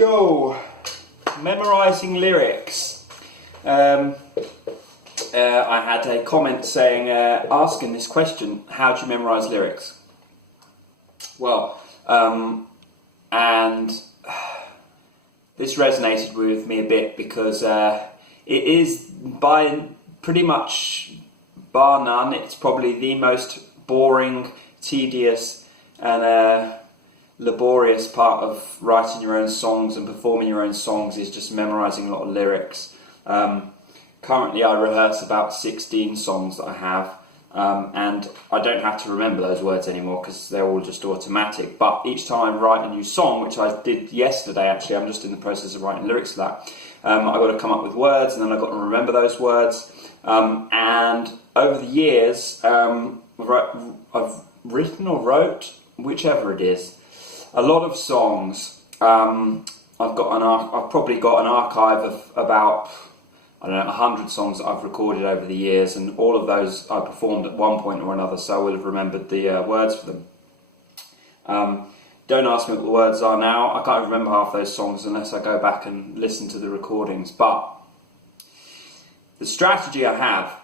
Yo, memorising lyrics. I had a comment saying, asking this question, how do you memorise lyrics? Well, and this resonated with me a bit because it is, by pretty much bar none, it's probably the most boring, tedious and laborious part of writing your own songs and performing your own songs is just memorising a lot of lyrics. Currently I rehearse about 16 songs that I have, and I don't have to remember those words anymore because they're all just automatic. But each time I write a new song, which I did yesterday actually, I'm just in the process of writing lyrics for that, I've got to come up with words and then I've got to remember those words. And over the years, I've written or wrote, whichever it is, a lot of songs. I've probably got an archive of about, I don't know, 100 songs that I've recorded over the years, and all of those I performed at one point or another, so I will have remembered the words for them. Don't ask me what the words are now. I can't remember half those songs unless I go back and listen to the recordings. But the strategy I have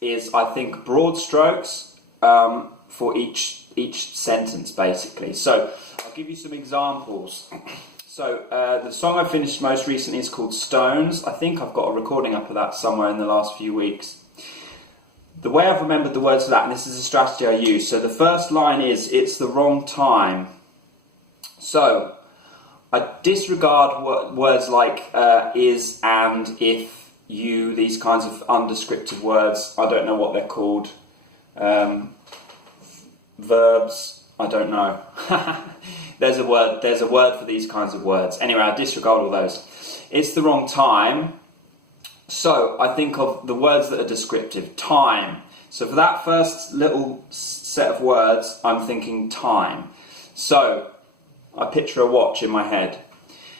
is, I think, broad strokes for each sentence, basically. So I'll give you some examples. So the song I finished most recently is called Stones. I think I've got a recording up of that somewhere in the last few weeks. The way I've remembered the words of that, and this is a strategy I use, so the first line is, it's the wrong time. So I disregard words like is, and, if, you, these kinds of undescriptive words. I don't know what they're called. Verbs, I don't know. There's a word for these kinds of words. Anyway, I disregard all those. It's the wrong time. So I think of the words that are descriptive. Time. So for that first little set of words, I'm thinking time. So I picture a watch in my head.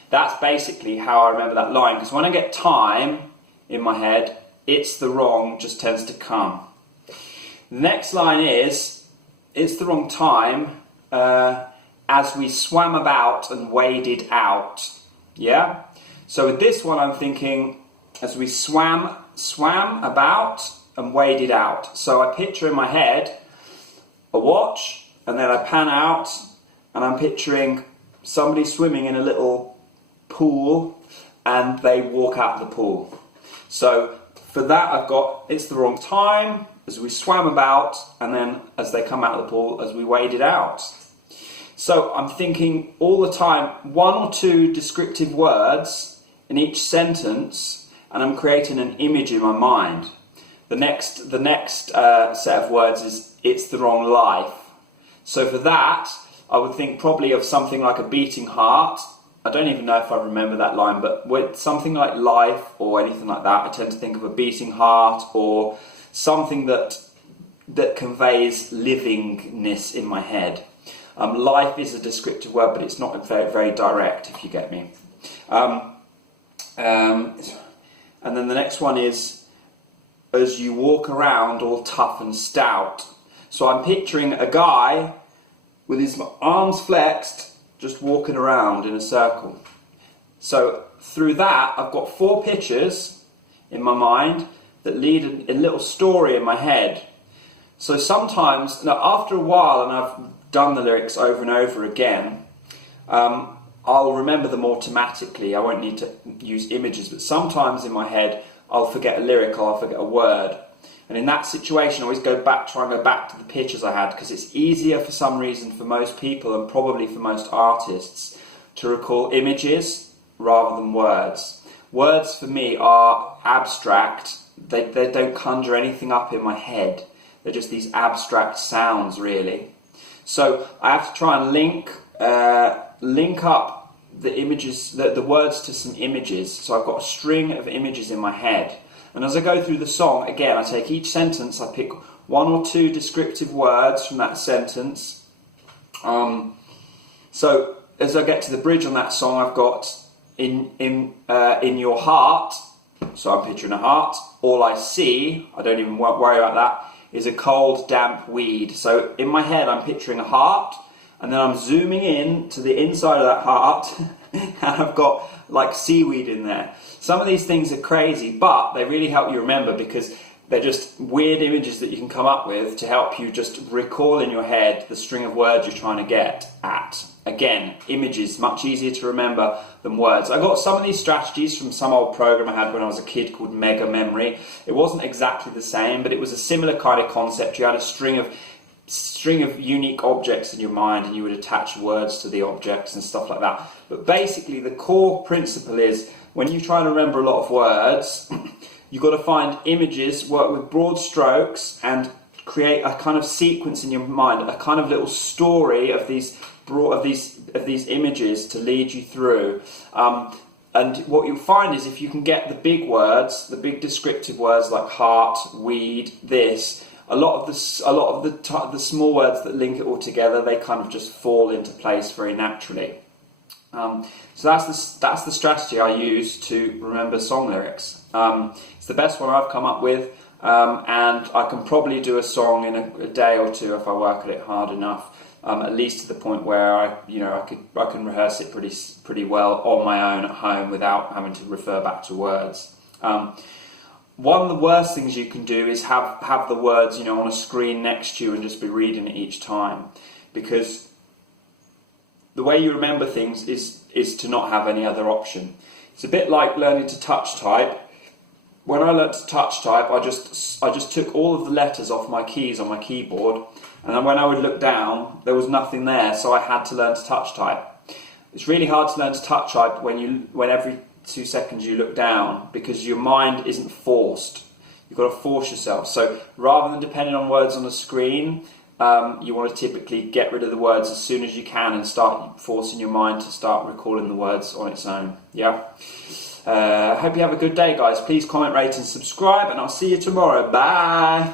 That's basically how I remember that line, because when I get time in my head, it's the wrong just tends to come. The next line is, it's the wrong time as we swam about and waded out. Yeah? So with this one I'm thinking, as we swam about and waded out. So I picture in my head a watch, and then I pan out and I'm picturing somebody swimming in a little pool and they walk out of the pool. So for that I've got, it's the wrong time, as we swam about, and then as they come out of the pool, as we waded out. So I'm thinking all the time one or two descriptive words in each sentence, and I'm creating an image in my mind. The next set of words is, it's the wrong life. So for that, I would think probably of something like a beating heart. I don't even know if I remember that line, but with something like life or anything like that, I tend to think of a beating heart or something that conveys livingness in my head. Life is a descriptive word, but it's not very, very direct, if you get me. And then the next one is, as you walk around all tough and stout. So I'm picturing a guy with his arms flexed, just walking around in a circle. So through that, I've got 4 pictures in my mind that lead a little story in my head. So sometimes, now after a while, and I've done the lyrics over and over again, I'll remember them automatically. I won't need to use images, but sometimes in my head I'll forget a lyric or I'll forget a word. And in that situation I always try and go back to the pictures I had, because it's easier for some reason for most people, and probably for most artists, to recall images rather than words. Words for me are abstract. They don't conjure anything up in my head. They're just these abstract sounds, really. So I have to try and link up the images, the words to some images. So I've got a string of images in my head. And as I go through the song, again, I take each sentence, I pick 1 or 2 descriptive words from that sentence. So as I get to the bridge on that song, I've got in your heart. So I'm picturing a heart. All I see, I don't even worry about that, is a cold, damp weed. So in my head I'm picturing a heart, and then I'm zooming in to the inside of that heart and I've got like seaweed in there. Some of these things are crazy, but they really help you remember because they're just weird images that you can come up with to help you just recall in your head the string of words you're trying to get at. Again, images, much easier to remember than words. I got some of these strategies from some old program I had when I was a kid called Mega Memory. It wasn't exactly the same, but it was a similar kind of concept. You had a string of unique objects in your mind and you would attach words to the objects and stuff like that. But basically the core principle is when you try to remember a lot of words, you've got to find images, work with broad strokes and create a kind of sequence in your mind, a kind of little story of these images to lead you through. And what you'll find is if you can get the big words, the big descriptive words like heart, weed, this, a lot of the small words that link it all together, they kind of just fall into place very naturally. So that's the strategy I use to remember song lyrics. It's the best one I've come up with, and I can probably do a song in a day or two if I work at it hard enough. At least to the point where I can rehearse it pretty well on my own at home without having to refer back to words. One of the worst things you can do is have the words on a screen next to you and just be reading it each time, because the way you remember things is to not have any other option. It's a bit like learning to touch type. When I learned to touch type, I just took all of the letters off my keys on my keyboard, and then when I would look down, there was nothing there, so I had to learn to touch type. It's really hard to learn to touch type when every 2 seconds you look down, because your mind isn't forced. You've got to force yourself. So rather than depending on words on the screen, you want to typically get rid of the words as soon as you can and start forcing your mind to start recalling the words on its own. Yeah. Hope you have a good day, guys. Please comment, rate and subscribe, and I'll see you tomorrow. Bye.